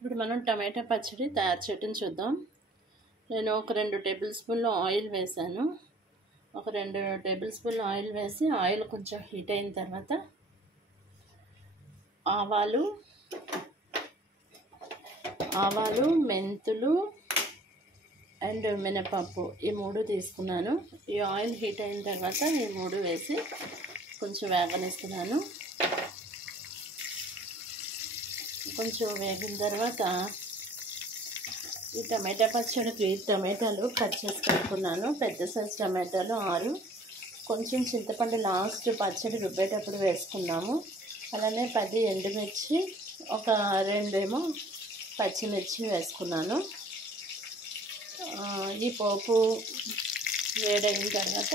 ఇప్పుడు మనం టమాటా పచ్చడి తయారు చేయడం చూద్దాం. నేను ఒక 2 టేబుల్ స్పూన్లు ఆయిల్ వేసాను. ఒక 2 టేబుల్ స్పూన్లు ఆయిల్ వేసి ఆయిల్ కొంచెం హీట్ అయిన తర్వాత ఆవాలు, మెంతులు అండ్ మినపప్పు ఈ 3 తీసుకున్నాను. ఈ ఆయిల్ హీట్ అయిన తర్వాత ఈ 3 వేసి కొంచెం వేగనిస్తున్నాను. కొంచెం వేగిన తర్వాత ఈ టమాటా పచ్చడికి టమాటాలు కట్ చేసి పెట్టుకున్నాను. పెద్ద సైజు టమాటాలు 6. కొంచెం చింతపండు లాస్ట్ పచ్చడి రుబ్బేటప్పుడు వేసుకున్నాము. అలానే 10 ఎండుమిర్చి, ఒక 2 పచ్చిమిర్చి వేసుకున్నాను. ఈ పోపు వేడైన తర్వాత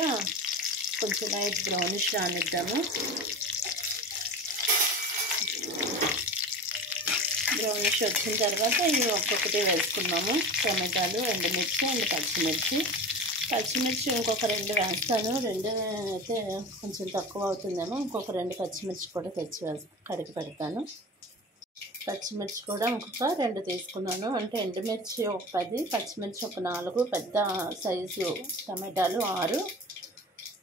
కొంచెం లైట్ బ్రౌనిష్ రానిద్దాము. బ్రౌనిష్ వచ్చిన తర్వాత ఇవి ఒక్కొక్కటి వేసుకున్నాము. టమాటాలు, ఎండుమిర్చి అండ్ పచ్చిమిర్చి ఇంకొక 2 వేస్తాను. 2 అయితే కొంచెం తక్కువ అవుతుందేమో. ఇంకొక 2 పచ్చిమిర్చి కూడా తెచ్చి కడిగి పెడతాను. పచ్చిమిర్చి కూడా ఇంకొక 2 తీసుకున్నాను. అంటే ఎండుమిర్చి ఒక 10, పచ్చిమిర్చి ఒక 4, పెద్ద సైజు టమాటాలు 6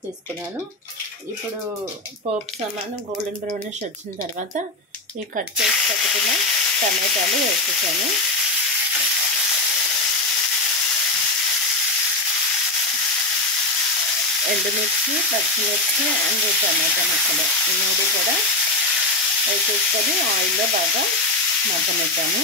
తీసుకున్నాను. ఇప్పుడు పోపు సామాను గోల్డెన్ బ్రౌనిష్ వచ్చిన తర్వాత ఈ కట్ చేసి పెట్టుకున్న టమాటాలు వేసేసాను. ఎండుమిర్చి, పచ్చిమిర్చి అండ్ టమాటా ముక్కలు ఈ 3 కూడా వేసేసుకొని ఆయిల్లో బాగా మగ్గనిద్దాము.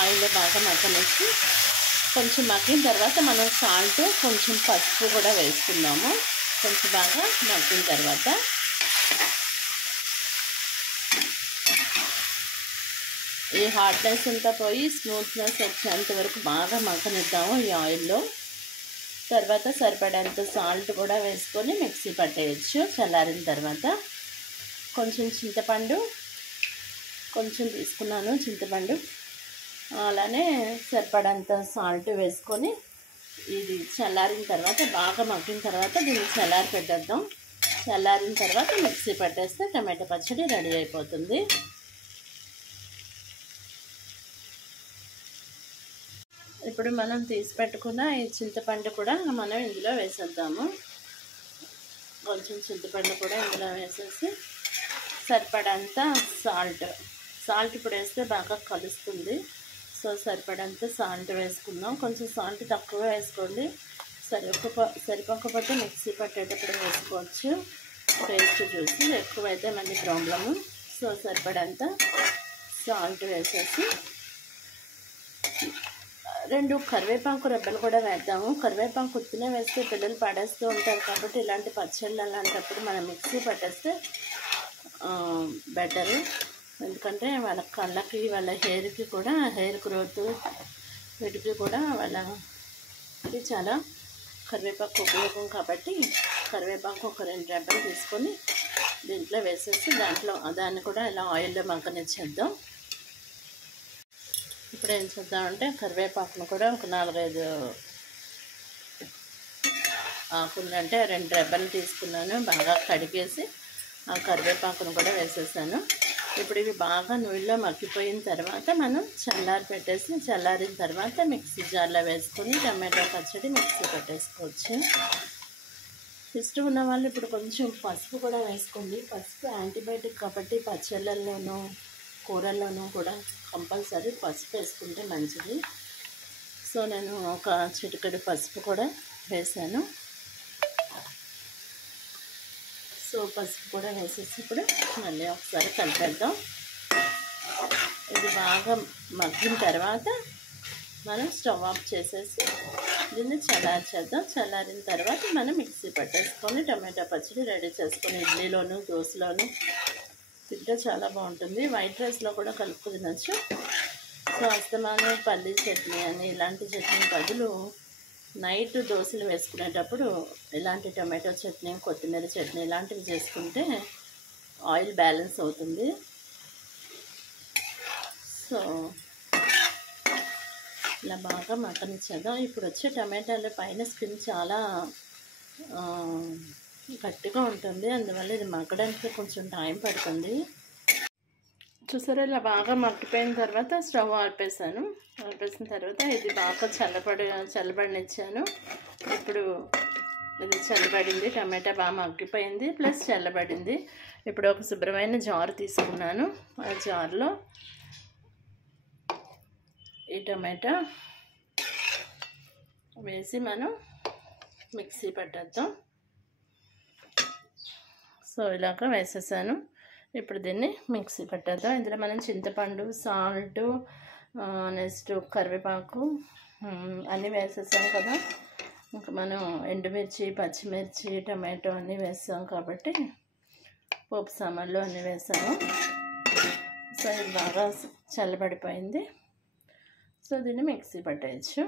ఆయిల్లో బాగా మగ్గనిచ్చి కొంచెం మగ్గిన తర్వాత మనం సాల్ట్, కొంచెం పసుపు కూడా వేసుకుందాము. కొంచెం బాగా మగ్గిన తర్వాత ఈ హార్డ్నెస్ అంతా పోయి స్మూత్నెస్ వచ్చేంత వరకు బాగా మగ్గనిద్దాము ఈ ఆయిల్లో. తర్వాత సరిపడేంత సాల్ట్ కూడా వేసుకొని మిక్సీ పట్టేయచ్చు. చల్లారిన తర్వాత కొంచెం చింతపండు కొంచెం తీసుకున్నాను. చింతపండు అలానే సరిపడంత సాల్ట్ వేసుకొని ఇది చల్లారిన తర్వాత బాగా మగ్గిన తర్వాత దీన్ని చల్లారి పెట్టేద్దాం. చల్లారిన తర్వాత మిక్సీ పట్టేస్తే టమాటా పచ్చడి రెడీ అయిపోతుంది. ఇప్పుడు మనం తీసి పెట్టుకున్న ఈ చింతపండు కూడా మనం ఇందులో వేసేద్దాము. కొంచెం చింతపండు కూడా ఇందులో వేసేసి సరిపడంత సాల్ట్ ఇప్పుడు వేస్తే బాగా కలుస్తుంది. సో సరిపడంత సాల్ట్ వేసుకుందాం. కొంచెం సాల్ట్ తక్కువ వేసుకోండి. సరిపోకపోతే మిక్సీ పట్టేటప్పుడు వేసుకోవచ్చు. టేస్ట్ చూసి, ఎక్కువైతే మళ్ళీ ప్రాబ్లము. సో సరిపడంత సాల్ట్ వేసేసి 2 కరివేపాకు రెబ్బలు కూడా వేద్దాము. కరివేపాకు ఉత్తినే వేస్తే పిల్లలు పడేస్తూ ఉంటారు కాబట్టి ఇలాంటి పచ్చళ్ళు అలాంటప్పుడు మనం మిక్సీ పట్టేస్తే బెటరు. ఎందుకంటే వాళ్ళ కళ్ళకి, వాళ్ళ హెయిర్కి కూడా, హెయిర్ గ్రోత్ వీటికి కూడా వాళ్ళకి చాలా కరివేపాకు ఉపయోగం కాబట్టి కరివేపాకు ఒక 2 రెబ్బలు తీసుకొని దీంట్లో వేసేసి దాన్ని కూడా ఇలా ఆయిల్లో మగ్గనిచ్చేద్దాం. ఇప్పుడు ఏం చేద్దామంటే కరివేపాకును కూడా ఒక 4-5 ఆకులు అంటే 2 రెబ్బలు తీసుకున్నాను. బాగా కడిగేసి ఆ కరివేపాకును కూడా వేసేసాను. ఇప్పుడు ఇవి బాగా నూనెలో మగ్గిపోయిన తర్వాత మనం చల్లారిన తర్వాత మిక్సీ జార్లో వేసుకొని టమాటా పచ్చడి మిక్సీ పెట్టేసుకోవచ్చు. ఇష్టం ఉన్న వాళ్ళు ఇప్పుడు కొంచెం పసుపు కూడా వేసుకోండి. పసుపు యాంటీబయాటిక్ కాబట్టి పచ్చళ్ళల్లోనూ కూరల్లోనూ కూడా కంపల్సరీ పసుపు వేసుకుంటే మంచిది. సో నేను ఒక చిటికెడు పసుపు కూడా వేసాను. సో పసుపు కూడా వేసేసి ఇప్పుడు మళ్ళీ ఒకసారి కలిపేద్దాం. ఇది బాగా మగ్గిన తర్వాత మనం స్టవ్ ఆఫ్ చేసేసి దీన్ని చల్లార్చేద్దాం. చల్లారిన తర్వాత మనం మిక్సీ పట్టేసుకొని టమాటా పచ్చడి రెడీ చేసుకొని ఇడ్లీలోను, దోశలోను తింటే చాలా బాగుంటుంది. వైట్ రైస్లో కూడా కలుపు తినచ్చు. సో అస్తమాను పల్లీ చట్నీ అని ఇలాంటి చట్నీ బదులు నైట్ దోశలు వేసుకునేటప్పుడు ఇలాంటి టమాటో చట్నీ, కొత్తిమీర చట్నీ ఇలాంటివి చేసుకుంటే ఆయిల్ బ్యాలెన్స్ అవుతుంది. సో ఇలా బాగా మగ్గనిచ్చేద్దాం. ఇప్పుడు వచ్చే టమాటాలు పైన స్కిన్ చాలా గట్టిగా ఉంటుంది, అందువల్ల ఇది మగ్గడానికి కొంచెం టైం పడుతుంది. చూసారా, ఇలా బాగా మగ్గిపోయిన తర్వాత స్టవ్ ఆర్పేసాను. ఆర్పేసిన తర్వాత ఇది బాగా చల్లబడినిచ్చాను. ఇప్పుడు ఇది చల్లబడింది, టమాటా బాగా మగ్గిపోయింది ప్లస్ చల్లబడింది. ఇప్పుడు ఒక శుభ్రమైన జార్ తీసుకున్నాను. ఆ జార్లో ఈ టమాటా వేసి మనం మిక్సీ పట్టేద్దాం. సో ఇలాగ వేసేసాను. ఇప్పుడు దీన్ని మిక్సీ పట్టేద్దాం. ఇందులో మనం చింతపండు, సాల్ట్, నెక్స్ట్ కరివేపాకు అన్నీ వేసేసాం కదా. ఇంకా మనం ఎండుమిర్చి, పచ్చిమిర్చి, టమాటో అన్నీ వేసాం కాబట్టి పోపు సామాన్లు అన్నీ వేసాము. సో ఇది బాగా చల్లబడిపోయింది. సో దీన్ని మిక్సీ పట్టేయచ్చు.